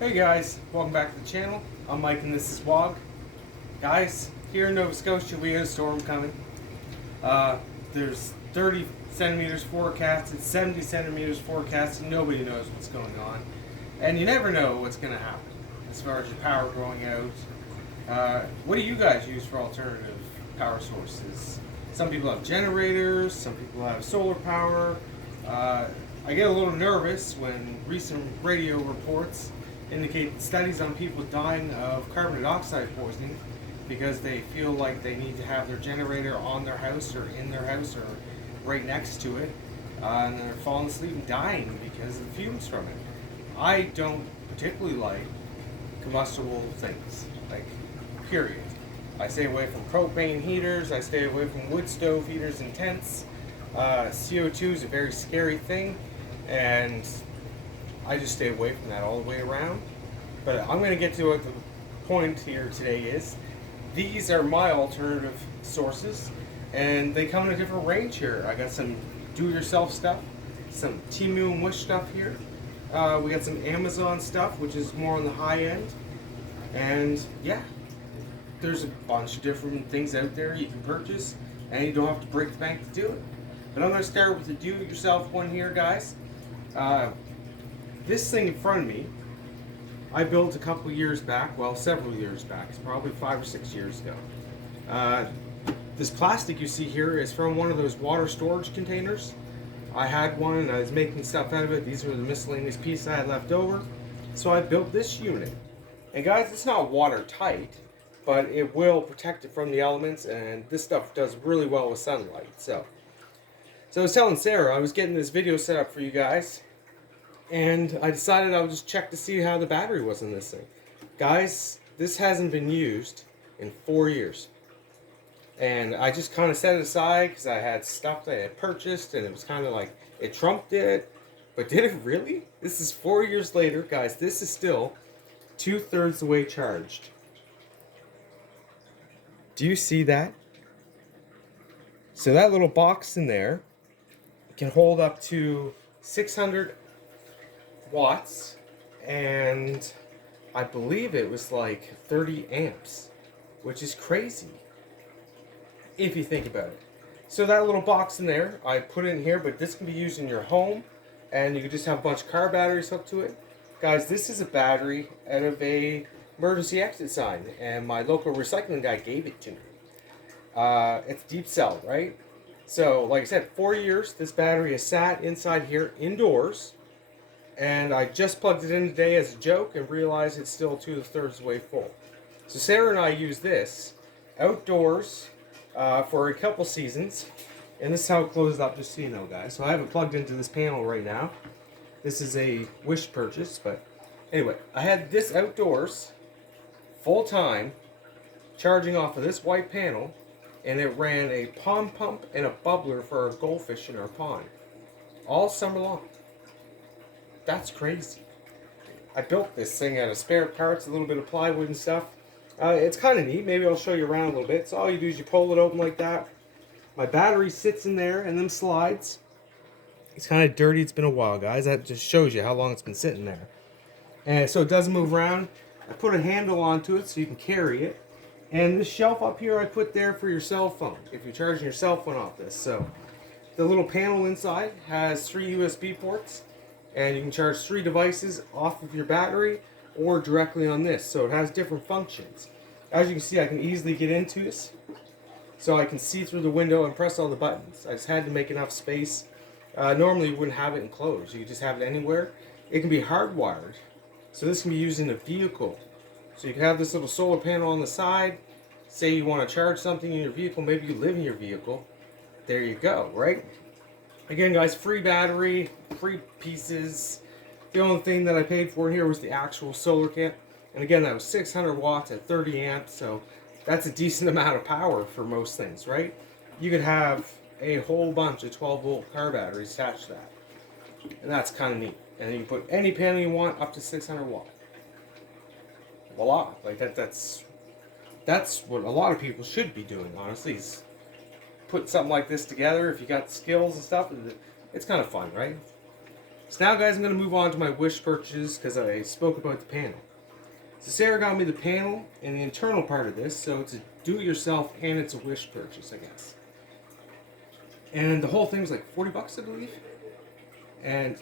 Hey guys, welcome back to the channel. I'm Mike and this is Wog. Guys, here in Nova Scotia we had a storm coming. There's 30 centimeters forecasted, 70 centimeters forecasted. Nobody knows what's going on. And you never know what's going to happen as far as your power going out. What do you guys use for alternative power sources? Some people have generators, some people have solar power. I get a little nervous when recent radio reports indicate studies on people dying of carbon dioxide poisoning because they feel like they need to have their generator on their house or in their house or right next to it, and they're falling asleep and dying because of the fumes from it. I don't particularly like combustible things, like, period. I stay away from propane heaters, I stay away from wood stove heaters and tents. CO2 is a very scary thing, and I just stay away from that all the way around. But I'm going to get to what the point here today is. These are my alternative sources, and they come in a different range here. I got some do-it-yourself stuff, some Temu and Wish stuff here. We got some Amazon stuff, which is more on the high end. And yeah, there's a bunch of different things out there you can purchase, and you don't have to break the bank to do it. But I'm going to start with the do-it-yourself one here, guys. This thing in front of me, I built a couple years back, well, several years back. It's probably 5 or 6 years ago. This plastic you see here is from one of those water storage containers. I had one and I was making stuff out of it. These were the miscellaneous pieces I had left over. So I built this unit. And guys, it's not watertight, but it will protect it from the elements, and this stuff does really well with sunlight. So I was telling Sarah, I was getting this video set up for you guys, and I decided I would just check to see how the battery was in this thing. Guys, this hasn't been used in 4 years. And I just kind of set it aside because I had stuff that I had purchased, and it was kind of like, it trumped it. But did it really? This is 4 years later. Guys, this is still 2/3 the way charged. Do you see that? So that little box in there can hold up to 600 watts, and I believe it was like 30 amps, which is crazy if you think about it. So that little box in there, I put it in here, but this can be used in your home, and you can just have a bunch of car batteries hooked to it. Guys, this is a battery out of a emergency exit sign, and my local recycling guy gave it to me. It's deep cell, right? So, like I said, 4 years, this battery has sat inside here indoors, and I just plugged it in today as a joke and realized it's still 2/3 the way full. So Sarah and I use this outdoors for a couple seasons, and this is how it closes up, just so you know, guys. So I have it plugged into this panel right now. This is a Wish purchase, but anyway, I had this outdoors full time charging off of this white panel, and it ran a pond pump and a bubbler for our goldfish in our pond all summer long. That's crazy. I built this thing out of spare parts, a little bit of plywood and stuff. It's kind of neat. Maybe I'll show you around a little bit. So all you do is you pull it open like that. My battery sits in there and them slides. It's kind of dirty. It's been a while, guys. That just shows you how long it's been sitting there. And so it doesn't move around. I put a handle onto it so you can carry it. And this shelf up here I put there for your cell phone, if you're charging your cell phone off this. So the little panel inside has 3 USB ports, and you can charge 3 devices off of your battery or directly on this. So it has different functions. As you can see, I can easily get into this, so I can see through the window and press all the buttons. I just had to make enough space. Normally you wouldn't have it enclosed. You could just have it anywhere. It can be hardwired, so this can be used in a vehicle. So you can have this little solar panel on the side. Say you want to charge something in your vehicle, maybe you live in your vehicle. There you go, right? Again, guys, free battery, free pieces. The only thing that I paid for here was the actual solar kit. And again, that was 600 watts at 30 amps, so that's a decent amount of power for most things, right? You could have a whole bunch of 12-volt car batteries attached to that. And that's kind of neat. And you can put any panel you want up to 600 watts. Voila. Like that's what a lot of people should be doing, honestly, is put something like this together. If you got the skills and stuff, it's kind of fun, right? So now, guys, I'm going to move on to my Wish purchases because I spoke about the panel. So Sarah got me the panel and the internal part of this, so it's a do-it-yourself and it's a Wish purchase, I guess. And the whole thing was like 40 bucks, I believe. And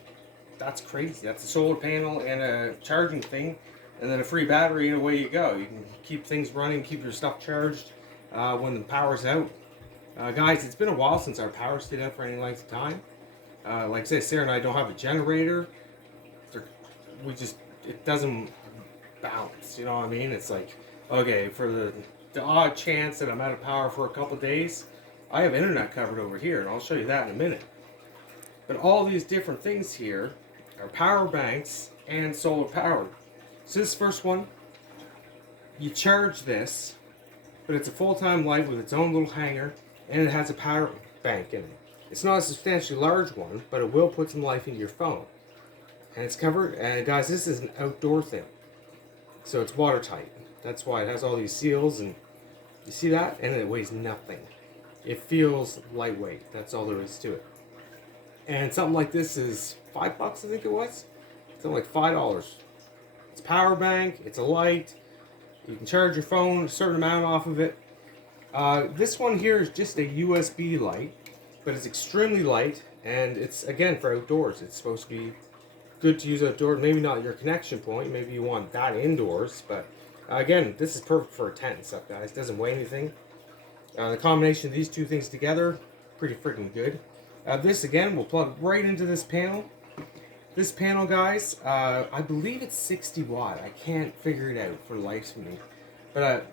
that's crazy. That's a solar panel and a charging thing, and then a free battery, and away you go. You can keep things running, keep your stuff charged when the power's out. Guys, it's been a while since our power stayed out for any length of time. Like I said, Sarah and I don't have a generator. It doesn't balance, you know what I mean? It's like, okay, for the odd chance that I'm out of power for a couple days, I have internet covered over here, and I'll show you that in a minute. But all these different things here are power banks and solar powered. So this first one, you charge this, but it's a full-time light with its own little hanger, and it has a power bank in it. It's not a substantially large one, but it will put some life into your phone. And it's covered, and guys, this is an outdoor thing. So it's watertight. That's why it has all these seals, and you see that? And it weighs nothing. It feels lightweight. That's all there is to it. And something like this is $5, I think it was. Something like $5. It's a power bank, it's a light. You can charge your phone a certain amount off of it. This one here is just a USB light, but it's extremely light, and it's, again, for outdoors. It's supposed to be good to use outdoors. Maybe not your connection point. Maybe you want that indoors, but again, this is perfect for a tent and stuff, guys. It doesn't weigh anything. The combination of these two things together, pretty freaking good. This, again, will plug right into this panel. This panel, guys, I believe it's 60 watt. I can't figure it out for the life of me. But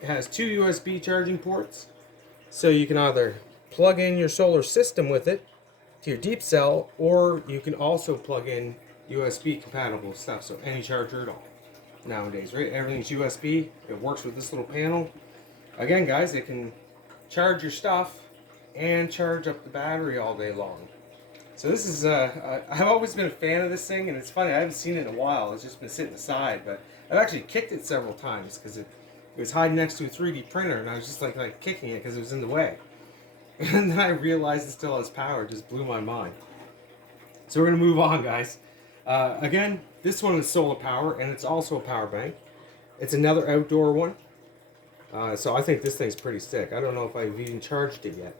it has two USB charging ports. So you can either plug in your solar system with it to your deep cell, or you can also plug in USB compatible stuff. So any charger at all nowadays, right? Everything's USB. It works with this little panel. Again, guys, it can charge your stuff and charge up the battery all day long. So this is, I've always been a fan of this thing, and it's funny, I haven't seen it in a while. It's just been sitting aside, but I've actually kicked it several times because it was hiding next to a 3D printer, and I was just like kicking it because it was in the way. And then I realized it still has power. It just blew my mind. So we're going to move on, guys. Again, this one is solar power, and it's also a power bank. It's another outdoor one. So I think this thing's pretty sick. I don't know if I've even charged it yet.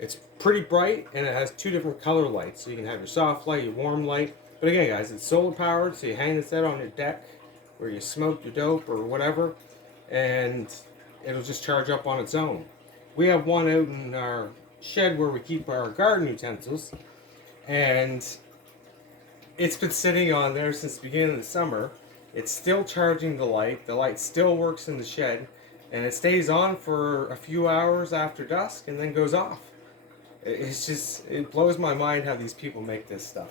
It's pretty bright, and it has two different color lights. So you can have your soft light, your warm light. But again, guys, it's solar powered, so you hang this out on your deck where you smoke your dope or whatever, and it'll just charge up on its own. We have one out in our shed where we keep our garden utensils, and it's been sitting on there since the beginning of the summer. It's still charging the light. The light still works in the shed, and it stays on for a few hours after dusk and then goes off. It's just, it blows my mind how these people make this stuff.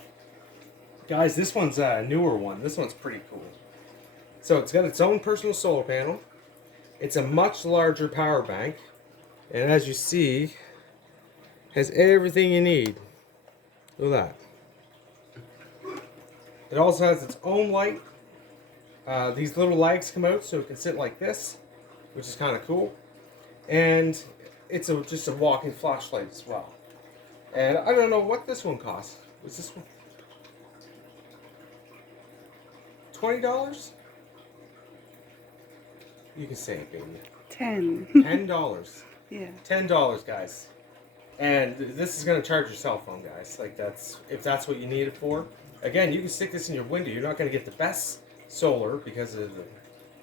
Guys, this one's a newer one. This one's pretty cool. So it's got its own personal solar panel. It's a much larger power bank. And as you see, has everything you need. Look at that. It also has its own light. These little legs come out so it can sit like this, which is kind of cool. And it's just a walking flashlight as well. And I don't know what this one costs. Was this one $20? You can say it, baby. $10. Yeah. $10, guys. And this is going to charge your cell phone, guys. Like, that's, if that's what you need it for. Again, you can stick this in your window. You're not going to get the best solar because of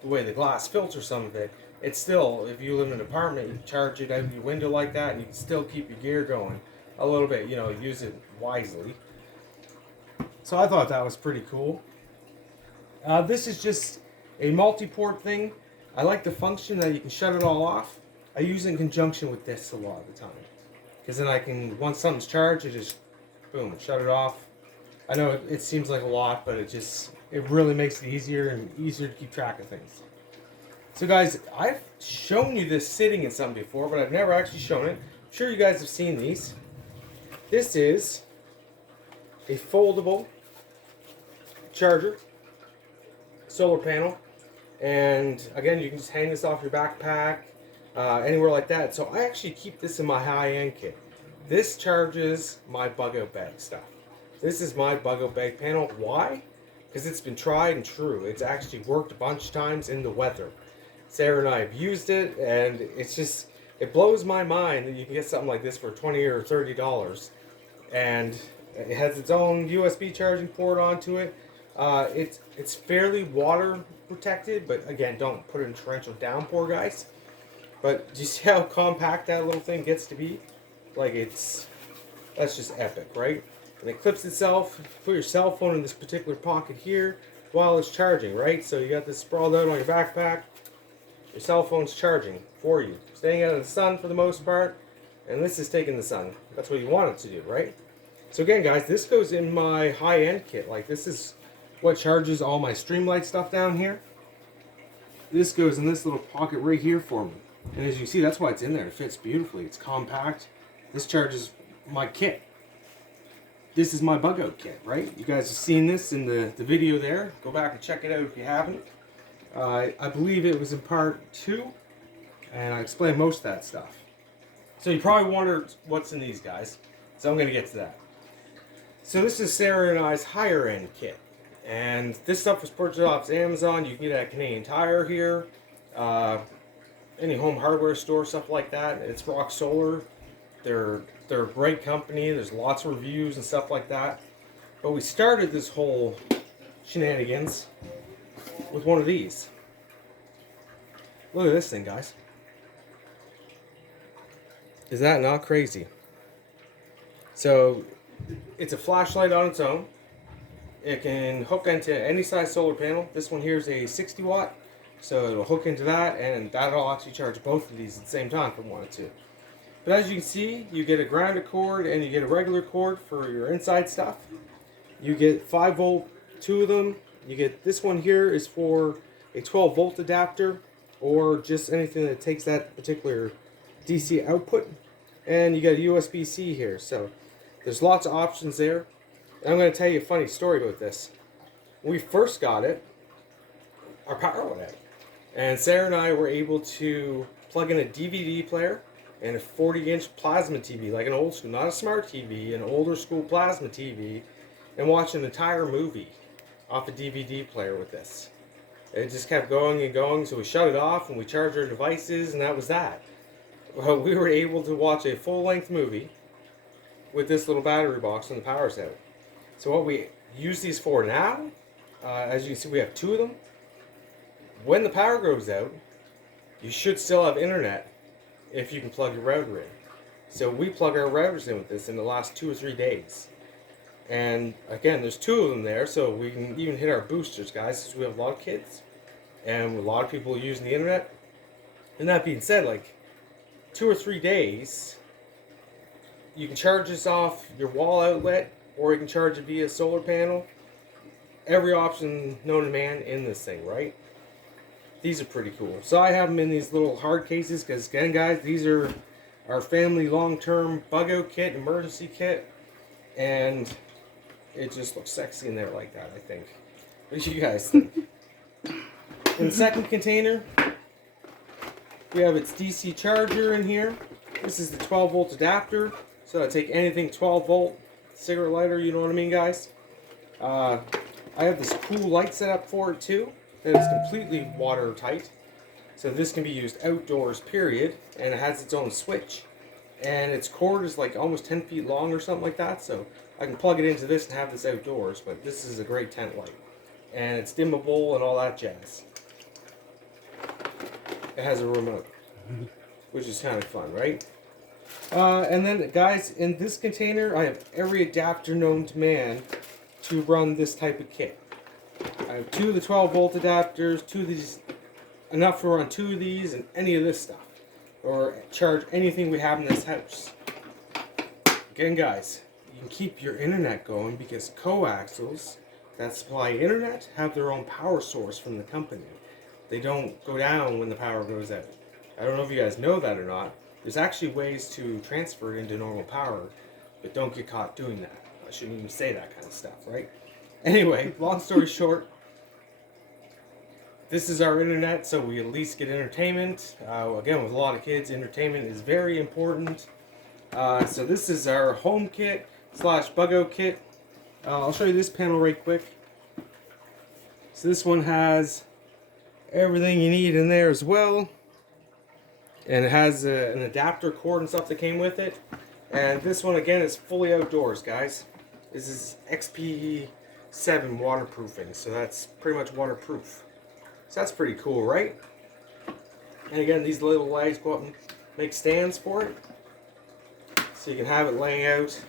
the way the glass filters some of it. It's still, if you live in an apartment, you can charge it out your window like that, and you can still keep your gear going a little bit. You know, use it wisely. So I thought that was pretty cool. This is just a multi-port thing. I like the function that you can shut it all off. I use it in conjunction with this a lot of the time. Because then I can, once something's charged, I just, boom, shut it off. I know it seems like a lot, but it really makes it easier and easier to keep track of things. So guys, I've shown you this sitting in something before, but I've never actually shown it. I'm sure you guys have seen these. This is a foldable charger, solar panel, and again, you can just hang this off your backpack, anywhere like that. So I actually keep this in my high-end kit. This charges my bug out bag stuff. This is my bug out bag panel. Why? Because it's been tried and true. It's actually worked a bunch of times in the weather. Sarah and I have used it, and it blows my mind that you can get something like this for $20 or $30. And it has its own USB charging port onto it. It's fairly water protected, but again, don't put it in torrential downpour, guys. But do you see how compact that little thing gets to be? Like, that's just epic, right? And it clips itself. Put your cell phone in this particular pocket here while it's charging, right? So you got this sprawled out on your backpack. Your cell phone's charging for you, staying out of the sun for the most part, and this is taking the sun. That's what you want it to do, right? So again, guys, this goes in my high-end kit. Like, this is what charges all my Streamlight stuff down here. This goes in this little pocket right here for me. And as you see, that's why it's in there. It fits beautifully. It's compact. This charges my kit. This is my bug out kit, right? You guys have seen this in the video there. Go back and check it out if you haven't. I believe it was in part 2, and I explained most of that stuff. So you probably wondered what's in these guys, so I'm going to get to that. So this is Sarah and I's higher end kit, and this stuff was purchased off Amazon. You can get it at Canadian Tire here, any home hardware store, stuff like that. It's Rock Solar. They're a great company. There's lots of reviews and stuff like that. But we started this whole shenanigans with one of these. Look at this thing, guys. Is that not crazy? So it's a flashlight on its own. It can hook into any size solar panel. This one here is a 60 watt. So it'll hook into that, and that'll actually charge both of these at the same time if it wanted to. But as you can see, you get a grounded cord and you get a regular cord for your inside stuff. You get 5 volt, 2 of them. You get this one here is for a 12 volt adapter, or just anything that takes that particular DC output. And you got a USB-C here, so there's lots of options there. And I'm going to tell you a funny story about this. When we first got it, our power went out. And Sarah and I were able to plug in a DVD player and a 40-inch plasma TV, like an old school, not a smart TV, an older school plasma TV, and watch an entire movie off a DVD player with this. It just kept going and going, so we shut it off and we charged our devices, and that was that. Well, we were able to watch a full-length movie with this little battery box when the power's out. So what we use these for now, as you can see, we have 2 of them. When the power goes out, you should still have internet if you can plug your router in. So we plug our routers in with this in the last 2 or 3 days. And again, there's 2 of them there, so we can even hit our boosters, guys, because we have a lot of kids and a lot of people using the internet. And that being said, like 2 or 3 days, you can charge this off your wall outlet, or you can charge it via solar panel. Every option known to man in this thing, right? These are pretty cool. So I have them in these little hard cases because, again, guys, these are our family long-term bug out kit, emergency kit, and it just looks sexy in there like that, I think. What do you guys think? In the second container, we have its DC charger in here. This is the 12 volt adapter, so I take anything 12 volt, cigarette lighter, you know what I mean, guys? I have this cool light set up for it too, that is completely watertight. So this can be used outdoors, period, and it has its own switch. And its cord is like almost 10 feet long or something like that, so I can plug it into this and have this outdoors, but this is a great tent light. And it's dimmable and all that jazz. It has a remote, which is kind of fun, right? And then, guys, in this container, I have every adapter known to man to run this type of kit. I have 2 of the 12 volt adapters, 2 of these, enough to run 2 of these and any of this stuff, or charge anything we have in this house. Again, guys, you can keep your internet going because coaxials that supply internet have their own power source from the company. They don't go down when the power goes out. I don't know if you guys know that or not. There's actually ways to transfer it into normal power, but don't get caught doing that. I shouldn't even say that kind of stuff, right? Anyway, long story short, this is our internet, so we at least get entertainment. Again, with a lot of kids, entertainment is very important. So this is our home kit slash bug out kit. I'll show you this panel right quick. So this one has everything you need in there as well. And it has an adapter cord and stuff that came with it. And this one again is fully outdoors, guys. This is XP7 waterproofing, so that's pretty much waterproof. So that's pretty cool, right? And again, these little legs go up and make stands for it. So you can have it laying out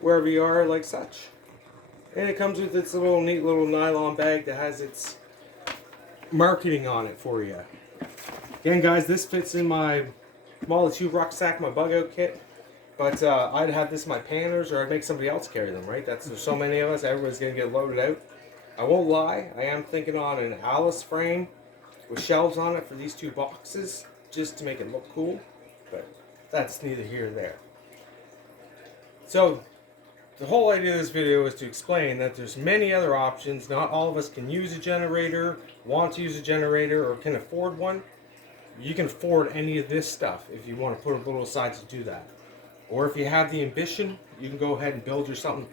wherever you are, like such. And it comes with this little neat little nylon bag that has its marketing on it for you. Again, guys, this fits in my Model 2 rucksack, my bug out kit. But I'd have this in my panners, or I'd make somebody else carry them, right? There's so many of us, everybody's going to get loaded out. I won't lie, I am thinking on an Alice frame with shelves on it for these two boxes, just to make it look cool. But that's neither here nor there. So, the whole idea of this video is to explain that there's many other options. Not all of us can use a generator, want to use a generator, or can afford one. You can afford any of this stuff if you want to put a little aside to do that. Or if you have the ambition, you can go ahead and build your something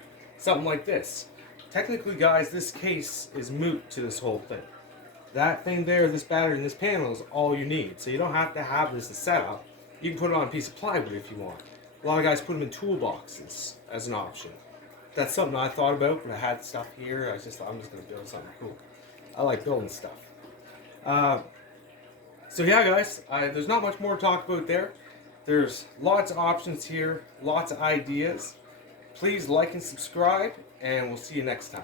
like this. Technically, guys, this case is moot to this whole thing. That thing there, this battery and this panel is all you need. So you don't have to have this to set up. You can put it on a piece of plywood if you want. A lot of guys put them in toolboxes as an option. That's something I thought about, but I had stuff here. I just thought I'm just going to build something cool. I like building stuff. So yeah, guys, there's not much more to talk about there. There's lots of options here, lots of ideas. Please like and subscribe, and we'll see you next time.